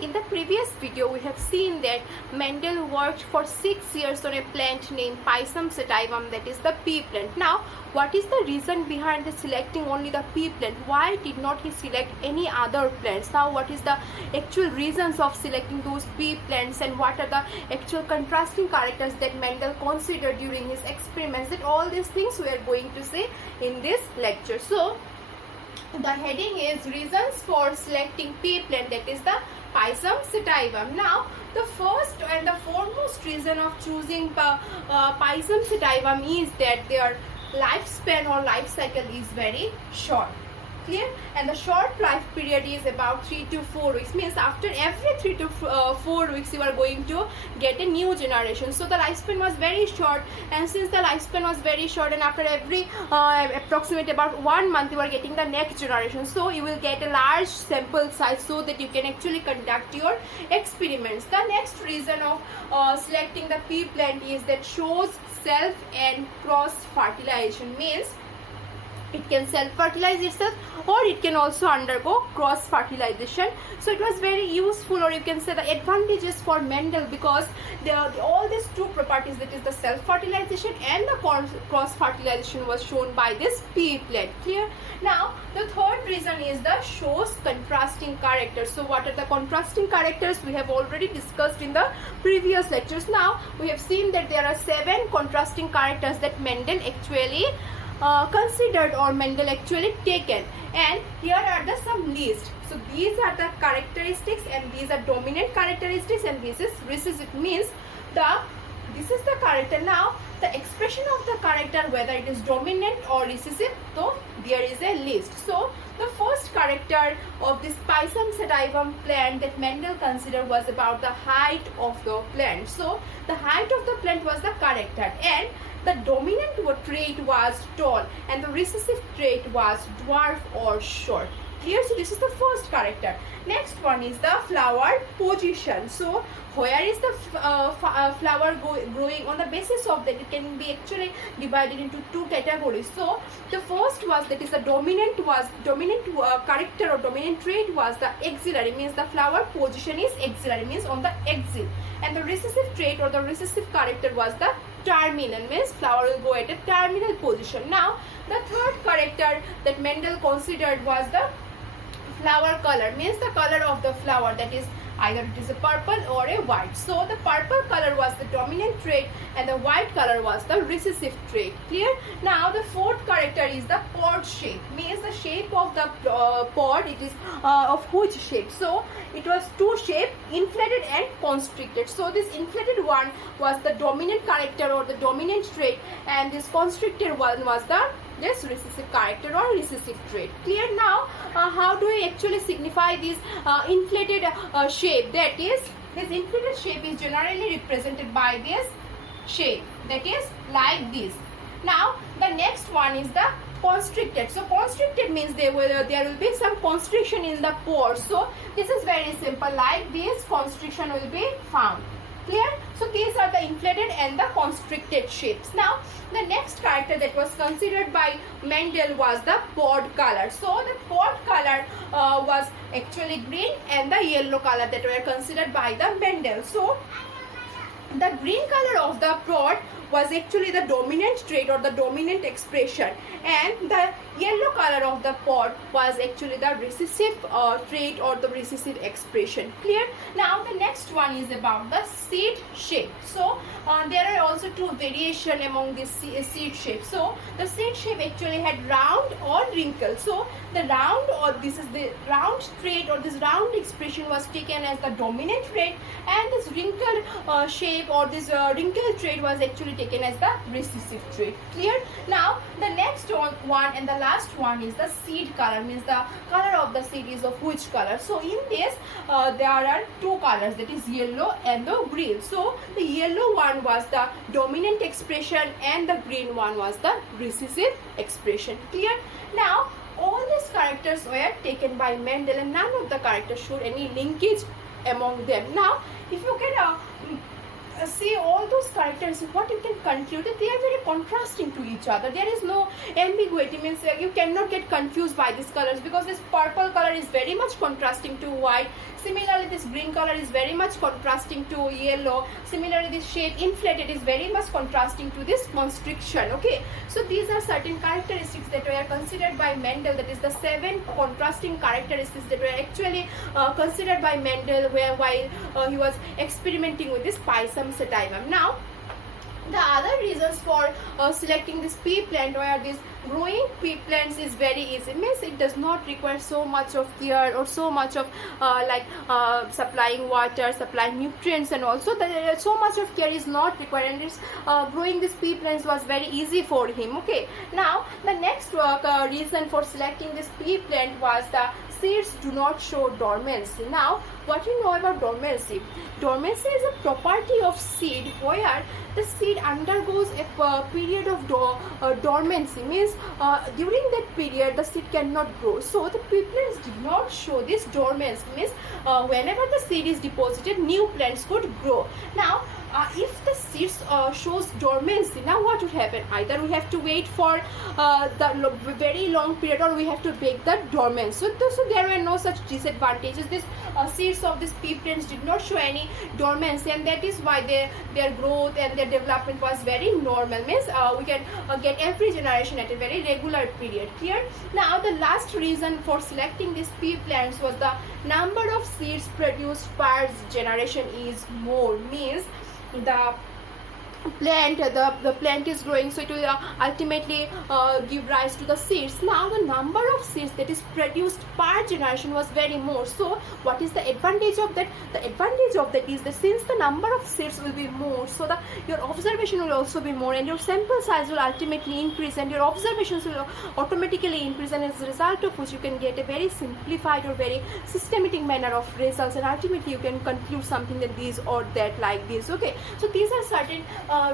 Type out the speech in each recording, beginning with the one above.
In the previous video, we have seen that Mendel worked for 6 years on a plant named Pisum sativum, that is the pea plant. Now, what is the reason behind selecting only the pea plant? Why did not he select any other plants? Now, what is the actual reasons of selecting those pea plants, and what are the actual contrasting characters that Mendel considered during his experiments? That all these things we are going to see in this lecture. So, the heading is reasons for selecting pea plant, that is the Pisum sativum. Now, the first and the foremost reason of choosing Pisum sativum is that their lifespan or life cycle is very short. Clear? And the short life period is about 3 to 4 weeks. Means after every 3 to 4 weeks you are going to get a new generation. So the lifespan was very short, and since the lifespan was very short, and after every approximate about 1 month you are getting the next generation, so you will get a large sample size so that you can actually conduct your experiments. The next reason of selecting the pea plant is that shows self and cross fertilization. Means it can self-fertilize itself, or it can also undergo cross-fertilization. So it was very useful, or you can say the advantages for Mendel, because all these two properties, that is the self-fertilization and the cross-fertilization, was shown by this pea plant. Clear? Now, the third reason is the shows contrasting characters. So what are the contrasting characters? We have already discussed in the previous lectures. Now, we have seen that there are 7 contrasting characters that Mendel actually considered, or Mendel actually taken, and here are the some list. So these are the characteristics, and these are dominant characteristics, and this is recessive. Means this is the character. Now the expression of the character, whether it is dominant or recessive, so there is a list. So the first character of this Pisum sativum plant that Mendel considered was about the height of the plant. So the height of the plant was the character, and the dominant trait was tall, and the recessive trait was dwarf or short. Clear? So this is the first character. Next one is the flower position. So where is the flower growing? On the basis of that, it can be actually divided into 2 categories. So the first was, that is the dominant character or dominant trait was the axillary. Means the flower position is axillary, means on the axil, and the recessive trait or the recessive character was the terminal, means flower will go at a terminal position. Now the third character that Mendel considered was the flower color. Means the color of the flower, that is either it is a purple or a white. So the purple color was the dominant trait, and the white color was the recessive trait. Clear? Now the fourth character is the pod shape. Means the shape of the pod, it is of which shape. So it was 2 shape, inflated and constricted. So this inflated one was the dominant character or the dominant trait, and this constricted one was the recessive character or recessive trait. Clear? Now how do we actually signify this inflated shape? That is, this inflated shape is generally represented by this shape, that is like this. Now the next one is the constricted. So constricted means there will be some constriction in the pores. So this is very simple, like this constriction will be found. Clear? So these are the inflated and the constricted shapes. Now the next character that was considered by Mendel was the pod color. So the pod color was actually green, and the yellow color that were considered by the Mendel. So the green color of the pod was actually the dominant trait or the dominant expression, and the yellow color of the pod was actually the recessive trait or the recessive expression. Clear? Now the next one is about the seed shape. So there are also 2 variation among this seed shape. So the seed shape actually had round or wrinkle. So the round, or this is the round trait or this round expression, was taken as the dominant trait, and this wrinkled shape or this wrinkled trait was actually taken as the recessive trait. Clear? Now the next one and the last one is the seed color. Means the color of the seed is of which color. So in this there are 2 colors, that is yellow and the green. So the yellow one was the dominant expression, and the green one was the recessive expression. Clear? Now all these characters were taken by Mendel, and none of the characters showed any linkage among them. Now if you can see all those characters, what you can conclude that they are very contrasting to each other. There is no ambiguity, means you cannot get confused by these colors, because this purple color is very much contrasting to white. Similarly, this green color is very much contrasting to yellow. Similarly, this shape inflated is very much contrasting to this constriction. Okay, so these are certain characteristics that were considered by Mendel, that is the 7 contrasting characteristics that were actually considered by Mendel while he was experimenting with this Pisum sativum. Now, the other reasons for selecting this pea plant, where this growing pea plants is very easy, means it does not require so much of care or so much of supplying water, supplying nutrients, and also so much of care is not required, and this growing this pea plants was very easy for him. Okay, now the next reason for selecting this pea plant was the seeds do not show dormancy. Now, what you know about dormancy? Dormancy is a property of seed where the seed undergoes a period of dormancy, means during that period the seed cannot grow. So the pea plants did not show this dormancy, means whenever the seed is deposited, new plants could grow. Now, if the seeds shows dormancy, now what would happen? Either we have to wait for the very long period, or we have to break the dormancy. So there were no such disadvantages. This seeds of these pea plants did not show any dormancy, and that is why their growth and their development was very normal, means we can get every generation at a very regular period. Clear? Now, the last reason for selecting these pea plants was the number of seeds produced per generation is more, means the plant is growing, so it will ultimately give rise to the seeds. Now, the number of seeds that is produced per generation was very more. So what is the advantage of that? The advantage of that is that since the number of seeds will be more, so your observation will also be more, and your sample size will ultimately increase, and your observations will automatically increase, and as a result of which you can get a very simplified or very systematic manner of results, and ultimately you can conclude something that this or that, like this. Okay, so these are certain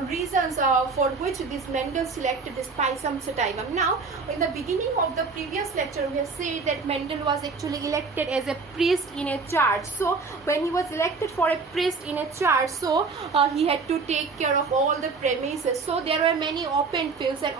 reasons for which this Mendel selected this Pisum sativum. Now, in the beginning of the previous lecture, we have said that Mendel was actually elected as a priest in a church. So when he was elected for a priest in a church, so he had to take care of all the premises. So there were many open fields, and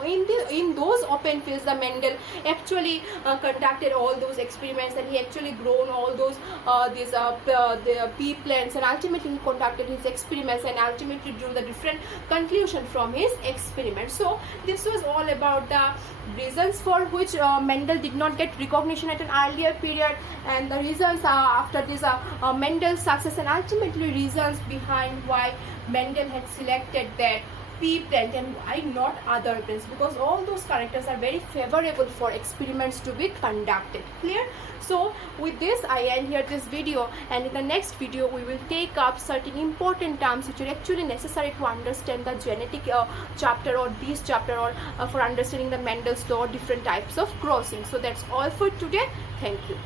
in those open fields, the Mendel actually conducted all those experiments, and he actually grown all those the pea plants, and ultimately he conducted his experiments, and ultimately drew the different conclusion from his experiment. So this was all about the reasons for which Mendel did not get recognition at an earlier period, and the reasons after this Mendel's success, and ultimately reasons behind why Mendel had selected that pea plant and why not other plants, because all those characters are very favorable for experiments to be conducted. Clear? So with this I end here this video, and in the next video we will take up certain important terms which are actually necessary to understand the genetic chapter, or this chapter, or for understanding the Mendel's law or different types of crossing. So that's all for today. Thank you.